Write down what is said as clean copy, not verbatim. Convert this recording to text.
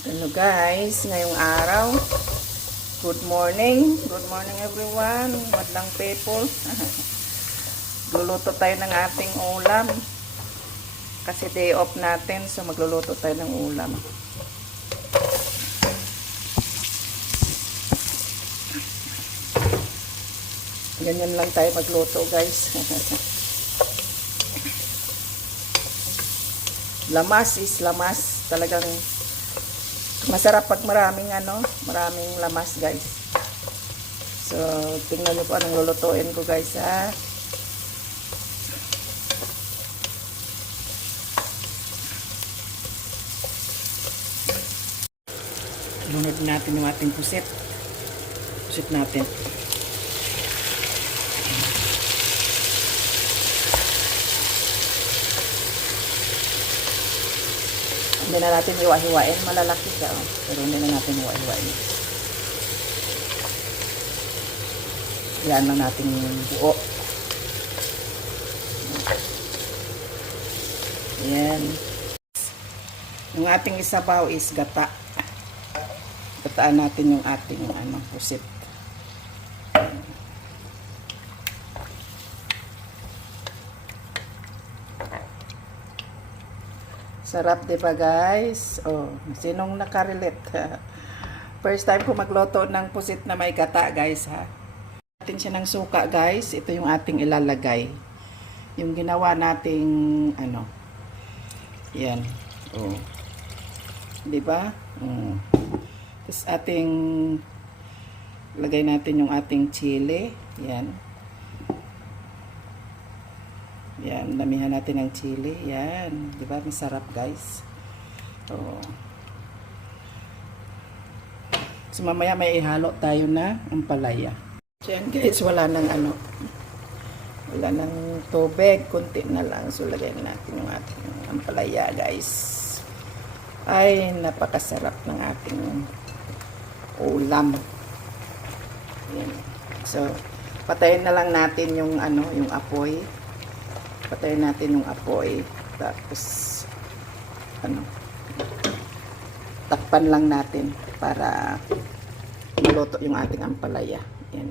Hello guys, ngayong araw. Good morning. Good morning everyone. Madlang people. Luluto tayo ng ating ulam. Kasi day off natin, so magluluto tayo ng ulam. Ganyan lang tayo magluto guys. Lamas is lamas. Talagang masarap pag maraming lamas guys. So, tingnan niyo po anong lulutuin ko guys ha. Lunod natin yung ating pusit. Pusit natin. Hindi na natin hiwa-hiwain. Malalaki siya. Oh. Pero hindi na natin hiwa-hiwain. Yan lang natin buo. Yan. Yung ating isabaw is gata. Gataan natin yung ating pusit. Sarap, diba guys? Oh, sinong nakarelate? First time ko magluto ng pusit na may gata, guys, ha? Natin siya ng suka, guys. Ito yung ating ilalagay. Yung ginawa nating, yan. Oh. Diba? Tapos ating, lagay natin yung ating chili. Yan. Yan, damihan natin ng chili. Yan. Diba? Masarap, guys. So, mamaya may ihalo tayo na ampalaya. So, yan, guys. Wala nang wala nang tubig. Kunti na lang. So, lagay natin yung ating ampalaya, guys. Ay, napakasarap ng ating ulam. Yan. So, patayin na lang natin yung yung apoy. Patayin natin yung apoy. Tapos, takpan lang natin para maluto yung ating ampalaya. Yan.